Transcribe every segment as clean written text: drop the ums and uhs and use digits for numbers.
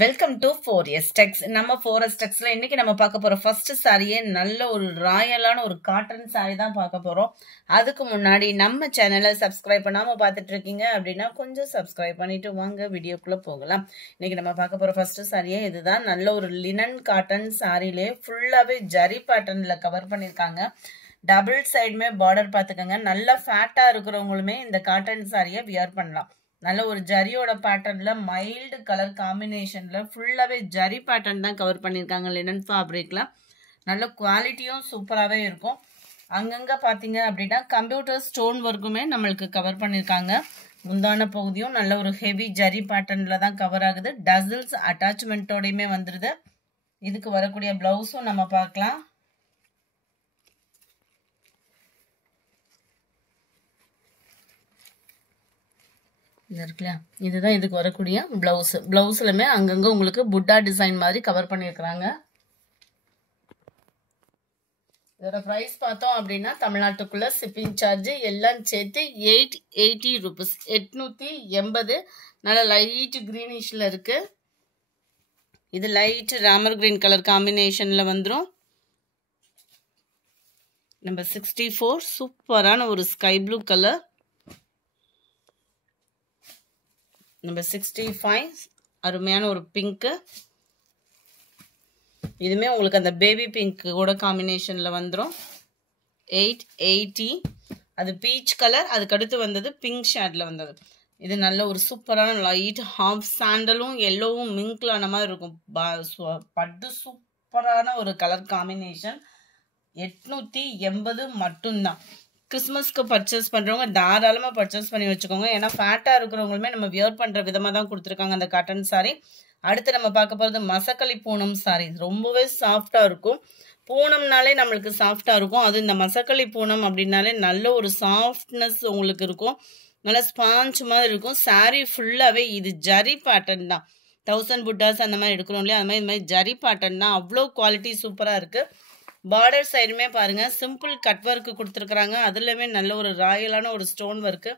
Welcome to 4S Tex. நம்ம 4S Texல இன்னைக்கு நம்ம பார்க்க போற ஃபர்ஸ்ட் சாரியே நல்ல ஒரு ராயலான ஒரு காட்டன் சாரி தான் பார்க்க போறோம். அதுக்கு முன்னாடி நம்ம சேனலை சப்ஸ்கிரைப் பண்ணாம பார்த்துட்டு இருக்கீங்க அப்படின்னா கொஞ்சம் சப்ஸ்கிரைப் பண்ணிட்டு வாங்க வீடியோக்குள்ள போகலாம். இன்னைக்கு நம்ம பார்க்க போற ஃபர்ஸ்ட் சாரியே இதுதான். நல்ல ஒரு லினன் காட்டன் சாரிலே ஃபுல்லாவே ஜரி பேட்டர்ன்ல கவர் பண்ணிருக்காங்க. டபுள் சைடுமே பார்டர் பார்த்துக்கோங்க. நல்ல ஃபேட்டா இருக்கிறவங்களுமே இந்த காட்டன் சாரியை வியர் பண்ணலாம். நல்ல ஒரு ஜரியோட பேட்டர்ன்ல மைல்டு கலர் காம்பினேஷன்ல ஃபுல்லாவே ஜரி பேட்டர்ன் தான் கவர் பண்ணியிருக்காங்க. லினன் ஃபேப்ரிக்ல நல்ல குவாலிட்டியும் சூப்பராகவே இருக்கும். அங்கங்க பார்த்தீங்க அப்படின்னா கம்ப்யூட்டர் ஸ்டோன் ஒர்க்குமே நம்மளுக்கு கவர் பண்ணியிருக்காங்க. முந்தான பகுதியும் நல்ல ஒரு ஹெவி ஜரி பேட்டர்ன்ல தான் கவர் ஆகுது. டசில்ஸ் அட்டாச்மெண்ட்டோடையுமே வந்துடுது. இதுக்கு வரக்கூடிய பிளவுஸும் நம்ம பார்க்கலாம். இருக்குல்ல, இதுதான் இதுக்கு வரக்கூடிய பிளவுஸ். பிளவுஸ்லுமே அங்கங்க உங்களுக்கு புட்டா டிசைன் மாதிரி கவர் பண்ணியிருக்கிறாங்க. இதோட ப்ரைஸ் பார்த்தோம் அப்படின்னா தமிழ்நாட்டுக்குள்ள ஷிப்பிங் சார்ஜ் எல்லாம் சேர்த்து 880 rupees, 880. நல்ல லைட் கிரீனிஷ்ல இருக்கு. இது லைட் ராமர் கிரீன் கலர் காம்பினேஷன்ல வந்துடும். நம்பர் 64 சூப்பரான ஒரு ஸ்கை ப்ளூ கலர். நம்பர் 65 அருமையான ஒரு பிங்க்கு. இதுமே உங்களுக்கு அந்த பேபி பிங்க் கூட காம்பினேஷன்ல வந்துடும். 880. அது பீச் கலர். அதுக்கடுத்து வந்தது பிங்க் ஷேட்ல வந்தது. இது நல்ல ஒரு சூப்பரான லைட் ஹாஃப் சாண்டலும் எல்லோவும் மிங்க்லான மாதிரி இருக்கும். பட்டு சூப்பரான ஒரு கலர் காம்பினேஷன். 880 மட்டும்தான். கிறிஸ்மஸ்க்கு பர்ச்சேஸ் பண்ணுறவங்க தாராளமாக பர்ச்சேஸ் பண்ணி வச்சுக்கோங்க. ஏன்னா ஃபேட்டாக இருக்கிறவங்களுமே நம்ம வியர் பண்ணுற விதமாக தான் கொடுத்துருக்காங்க அந்த காட்டன் சாரி. அடுத்து நம்ம பார்க்க போகிறது மசக்களி பூனம் சாரி. ரொம்பவே சாஃப்டாக இருக்கும். பூனம்னாலே நம்மளுக்கு சாஃப்டாக இருக்கும். அது இந்த மசக்களி பூனம் அப்படின்னாலே நல்ல ஒரு சாஃப்ட்னஸ் உங்களுக்கு இருக்கும். நல்ல ஸ்பாஞ்ச் மாதிரி இருக்கும். சாரி ஃபுல்லாகவே இது ஜரி பேட்டர்ன் தான். 1000 புட்டாஸ் அந்த மாதிரி எடுக்கிறோம் இல்லையா, அது மாதிரி ஜரி பேட்டர்ன் தான். அவ்வளோ குவாலிட்டி சூப்பராக இருக்குது. பார்டர் சைடுமே பாருங்க சிம்பிள் கட் ஒர்க்கு கொடுத்துருக்குறாங்க. அதுலயுமே நல்ல ஒரு ராயலான ஒரு ஸ்டோன் ஒர்க்கு.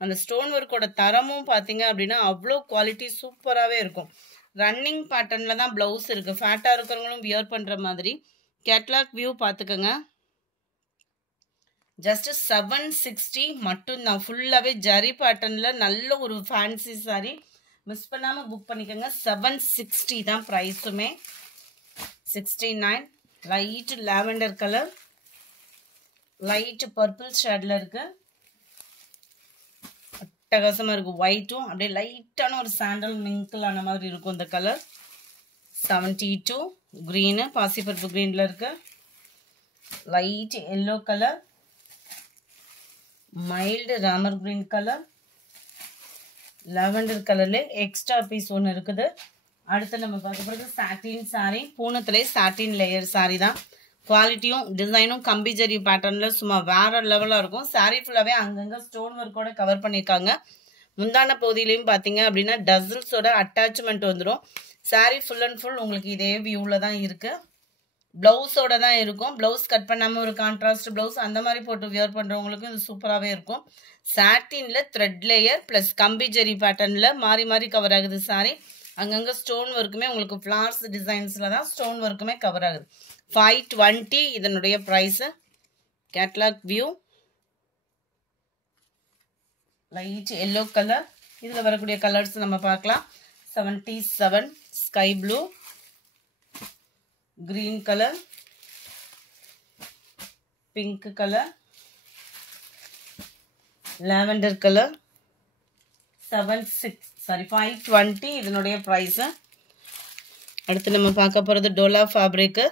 அந்த ஸ்டோன் ஒர்க்கோட தரமும் பார்த்தீங்க அப்படின்னா அவ்வளோ குவாலிட்டி சூப்பராகவே இருக்கும். ரன்னிங் பேட்டர்ன்ல தான் பிளவுஸ் இருக்கு. ஃபேட்டா இருக்கிறவங்களும் வியர் பண்ற மாதிரி. கேட்லாக் வியூ பார்த்துக்கோங்க. ஜஸ்ட் 760 மட்டும்தான். ஃபுல்லாவே ஜரி பேட்டர்ன்ல நல்ல ஒரு ஃபேன்சி சாரி. மிஸ் பண்ணாம புக் பண்ணிக்கோங்க. 760 தான் ப்ரைஸுமே. 69 light lavender colour, light purple ஷேட்ல இருக்கு. அட்டகாசமா இருக்கு. ஒயிட்டும் அப்படியே லைட்டான ஒரு சாண்டல் மிங்கிளான மாதிரி இருக்கும் இந்த கலர். 72 கிரீனு, பாசிப்பருப்பு கிரீன்ல இருக்கு. Light yellow colour, mild Ramar green colour, lavender கலர்ல எக்ஸ்ட்ரா பீஸ் ஒன்று இருக்குது. அடுத்து நம்ம பார்க்க போகிறது சாட்டின் சாரி. பூனத்திலே சாட்டின் லேயர் சாரி தான். குவாலிட்டியும் டிசைனும் கம்பி ஜரி பேட்டர்ன்ல சும்மா வேற லெவலாக இருக்கும். சாரி ஃபுல்லாகவே அங்கங்கே ஸ்டோன் ஒர்க்கோட கவர் பண்ணியிருக்காங்க. முந்தான பகுதியிலையும் பார்த்தீங்க அப்படின்னா டசில்ஸோட அட்டாச்மெண்ட் வந்துடும். சாரி ஃபுல் அண்ட் ஃபுல் உங்களுக்கு இதே வியூவில் தான் இருக்குது. ப்ளவுஸோட தான் இருக்கும். ப்ளவுஸ் கட் பண்ணாமல் ஒரு கான்ட்ராஸ்ட் ப்ளவுஸ் அந்த மாதிரி போட்டு வியர் பண்ணுறவங்களுக்கும் இது சூப்பராகவே இருக்கும். சாட்டினில் த்ரெட் லேயர் ப்ளஸ் கம்பி ஜரி பேட்டர்னில் மாறி மாறி கவர் ஆகுது சாரி. அங்கங்கே ஸ்டோன் ஒர்க்குமே உங்களுக்கு ஃப்ளார்ஸ் டிசைன்ஸில் தான் ஸ்டோன் ஒர்க்குமே கவர் ஆகுது. 520 இதனுடைய price. Catalogue view light yellow colour. இதில் வரக்கூடிய கலர்ஸ் நம்ம பார்க்கலாம். 77 sky blue, green colour, pink colour, lavender colour. 520 இதனுடைய ப்ரைஸ். அடுத்து நம்ம பார்க்க போகிறது டோலா ஃபேப்ரிக்கு.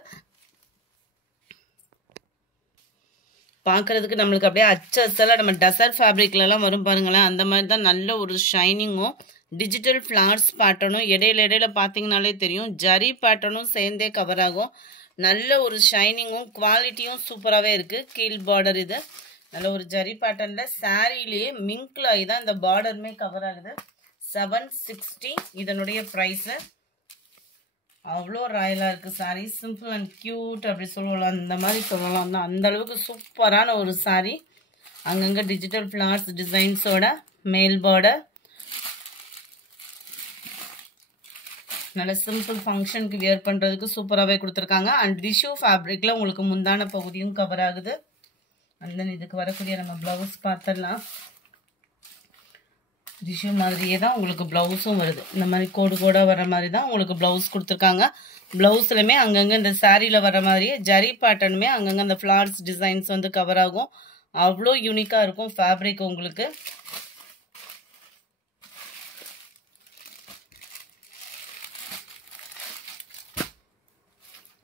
பார்க்கறதுக்கு நம்மளுக்கு அப்படியே அச்சலாம் நம்ம டசர் ஃபேப்ரிக்லலாம் வரும் பாருங்களேன். அந்த மாதிரி தான் நல்ல ஒரு ஷைனிங்கும் டிஜிட்டல் ஃப்ளார்ஸ் பேட்டர்னும் இடையில பார்த்தீங்கனாலே தெரியும். ஜரி பேட்டர்னும் சேர்ந்தே கவர் ஆகும். நல்ல ஒரு ஷைனிங்கும் குவாலிட்டியும் சூப்பராகவே இருக்குது. கீழ் பார்டர் இது நல்ல ஒரு ஜரி பேட்டர்னில் சாரிலேயே மிங்க்லாகி தான் இந்த பார்டருமே கவர் ஆகுது. 760 இதனுடைய ப்ரைஸு. அவ்வளோ ராயலாக இருக்குது சாரி. சிம்பிள் அண்ட் க்யூட் அப்படி சொல்லலாம், அந்த மாதிரி சொல்லலாம் தான். அந்த அளவுக்கு சூப்பரான ஒரு சாரி. அங்கங்கே டிஜிட்டல் ஃப்ளார்ஸ் டிசைன்ஸோட மேல் பார்டர், நல்ல சிம்பிள் ஃபங்க்ஷனுக்கு வியர் பண்ணுறதுக்கு சூப்பராகவே கொடுத்துருக்காங்க. அண்ட் டிஷ்யூ ஃபேப்ரிக்கில் உங்களுக்கு முந்தான பகுதியும் கவர் ஆகுது. அண்ட் தென் இதுக்கு வரக்கூடிய நம்ம ப்ளவுஸ் பார்த்துடலாம். டிஷ்யூ மாதிரியே தான் உங்களுக்கு ப்ளவுஸும் வருது. இந்த மாதிரி கோடு கோடாக வர மாதிரி தான் உங்களுக்கு ப்ளவுஸ் கொடுத்துருக்காங்க. ப்ளவுஸ்லையுமே அங்கங்கே இந்த சாரியில் வர மாதிரியே ஜரி பேட்டர்னுமே அங்கங்கே அந்த ஃப்ளார்ஸ் டிசைன்ஸ் வந்து கவர் ஆகும். அவ்வளோ யூனிக்காக இருக்கும் ஃபேப்ரிக் உங்களுக்கு.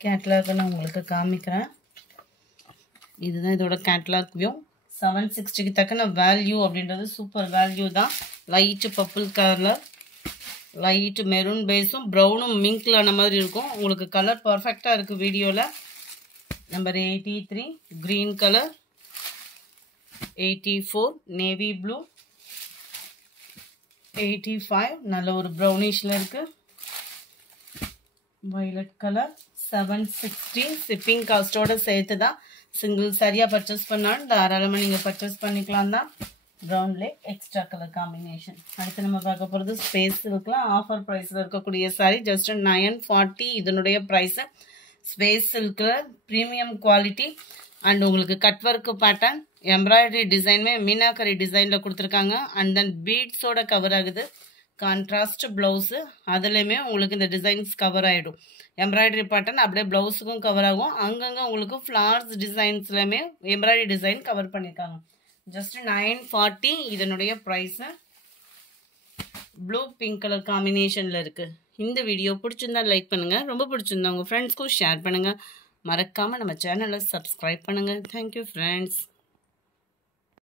கேட்லாக் நான் உங்களுக்கு காமிக்கிறேன். இதுதான் இதோட கேட்லாக் வியூ. 760க்கு தக்கன வேல்யூ அப்படின்றது சூப்பர் வேல்யூ தான். Light purple colour, light maroon பேஸும் ப்ரௌனும் மிங்க்ல ஆன மாதிரி இருக்கும். உங்களுக்கு கலர் பர்ஃபெக்டாக இருக்குது வீடியோவில். Number 83 green colour, 84 navy blue, 85 நல்ல ஒரு ப்ரௌனிஷில் இருக்குது. வயலட் கலர் 760 ஷிப்பிங் காஸ்ட்டோட சேர்த்து தான். சிங்கிள் சரியாக பர்ச்சேஸ் பண்ணாலும் தாராளமாக நீங்கள் பர்ச்சேஸ் பண்ணிக்கலாம் தான். ப்ரௌன்லே எக்ஸ்ட்ரா கலர் காம்பினேஷன். அடுத்து நம்ம பார்க்க போகிறது ஸ்பேஸ் சில்க்லாம் ஆஃபர் ப்ரைஸில் இருக்கக்கூடிய சாரி. ஜஸ்ட் 940 இதனுடைய ப்ரைஸு. ஸ்பேஸ் சில்கில் ப்ரீமியம் குவாலிட்டி அண்ட் உங்களுக்கு கட் ஒர்க்கு பேட்டர்ன் எம்ப்ராய்டரி டிசைனுமே மீனாக்கரி டிசைனில் கொடுத்துருக்காங்க. அண்ட் தென் பீட்ஸோட கவர் ஆகுது. கான்ட்ராஸ்ட் ப்ளவுஸு அதுலேயுமே உங்களுக்கு இந்த டிசைன்ஸ் கவர் ஆகிடும். எம்ப்ராய்டரி பேட்டர்ன் அப்படியே ப்ளவுஸுக்கும் கவர் ஆகும். அங்கங்கே உங்களுக்கு ஃப்ளார்ஸ் டிசைன்ஸ்லையுமே எம்ப்ராய்டரி டிசைன் கவர் பண்ணியிருக்காங்க. ஜஸ்ட் 940 இதனுடைய ப்ரைஸு. ப்ளூ பிங்க் கலர் காம்பினேஷனில் இருக்குது. இந்த வீடியோ பிடிச்சிருந்தா லைக் பண்ணுங்கள். ரொம்ப பிடிச்சிருந்தா உங்கள் ஃப்ரெண்ட்ஸ்க்கும் ஷேர் பண்ணுங்கள். மறக்காமல் நம்ம சேனலை சப்ஸ்கிரைப் பண்ணுங்கள். Thank you friends.